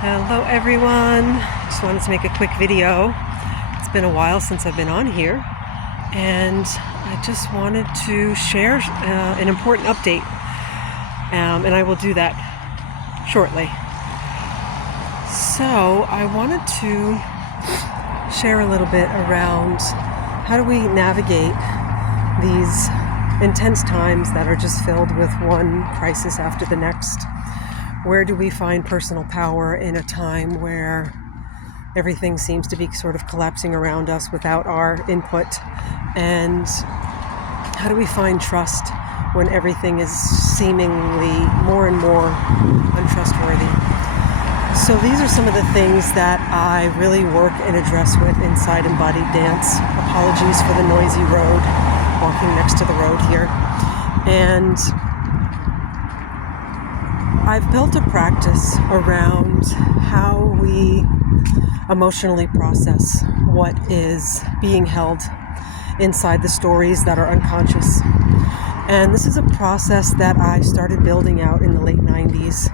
Hello everyone, just wanted to make a quick video. It's been a while since I've been on here, and I just wanted to share an important update, and I will do that shortly. So I wanted to share a little bit around how do we navigate these intense times that are just filled with one crisis after the next. Where do we find personal power in a time where everything seems to be sort of collapsing around us without our input? And how do we find trust when everything is seemingly more and more untrustworthy? So these are some of the things that I really work and address with inside Embodied Dance. Apologies for the noisy road, walking next to the road here. And I've built a practice around how we emotionally process what is being held inside the stories that are unconscious. And this is a process that I started building out in the late 90s,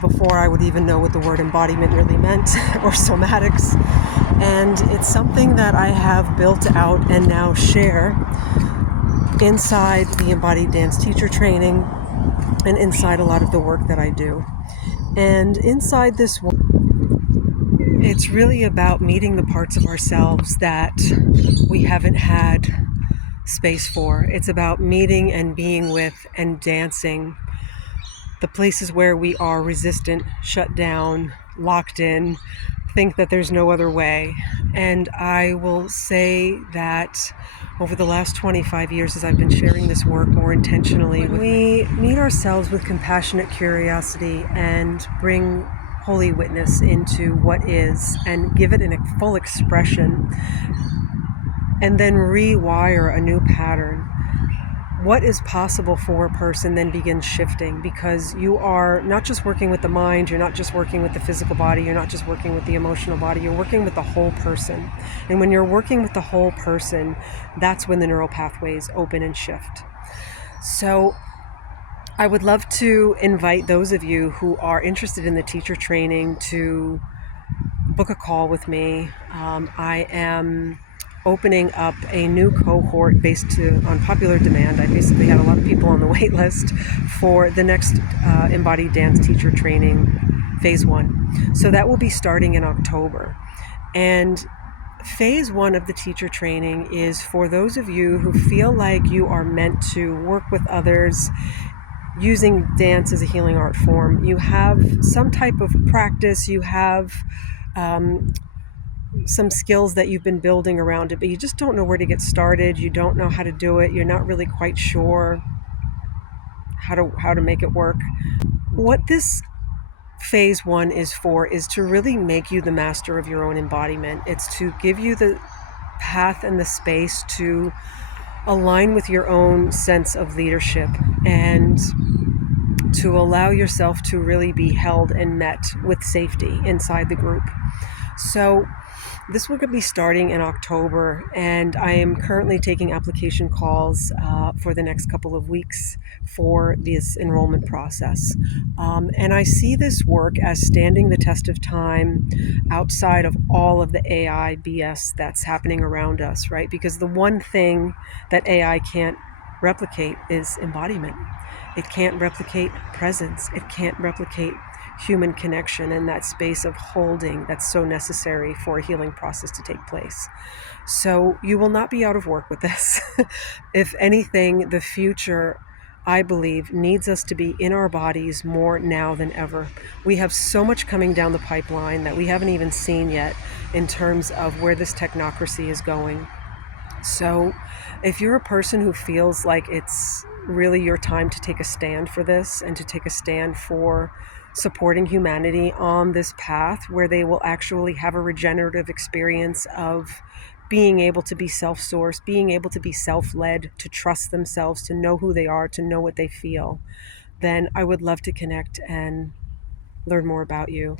before I would even know what the word embodiment really meant, or somatics. And it's something that I have built out and now share inside the Embodied Dance teacher training and inside a lot of the work that I do. And inside this work, it's really about meeting the parts of ourselves that we haven't had space for. It's about meeting and being with and dancing the places where we are resistant, shut down, locked in, think that there's no other way. And I will say that over the last 25 years, as I've been sharing this work more intentionally, we meet ourselves with compassionate curiosity and bring holy witness into what is and give it a full expression, and then rewire a new pattern. What is possible for a person then begins shifting, because you are not just working with the mind, you're not just working with the physical body, you're not just working with the emotional body, you're working with the whole person. And when you're working with the whole person, that's when the neural pathways open and shift. So I would love to invite those of you who are interested in the teacher training to book a call with me. I am opening up a new cohort based on popular demand. I basically had a lot of people on the wait list for the next Embodied Dance teacher training, phase 1. So that will be starting in October. And phase 1 of the teacher training is for those of you who feel like you are meant to work with others using dance as a healing art form. You have some type of practice, you have some skills that you've been building around it, but you just don't know where to get started. You don't know how to do it. You're not really quite sure how to make it work. What this phase 1 is for is to really make you the master of your own embodiment. It's to give you the path and the space to align with your own sense of leadership and to allow yourself to really be held and met with safety inside the group. So this will be starting in October, and I am currently taking application calls for the next couple of weeks for this enrollment process. And I see this work as standing the test of time outside of all of the AI BS that's happening around us, right? Because the one thing that AI can't replicate is embodiment. It can't replicate presence. It can't replicate human connection and that space of holding that's so necessary for a healing process to take place. So you will not be out of work with this. If anything, the future, I believe, needs us to be in our bodies more now than ever. We have so much coming down the pipeline that we haven't even seen yet in terms of where this technocracy is going. So if you're a person who feels like it's really your time to take a stand for this and to take a stand for supporting humanity on this path where they will actually have a regenerative experience of being able to be self-sourced, being able to be self-led, to trust themselves, to know who they are, to know what they feel, then I would love to connect and learn more about you.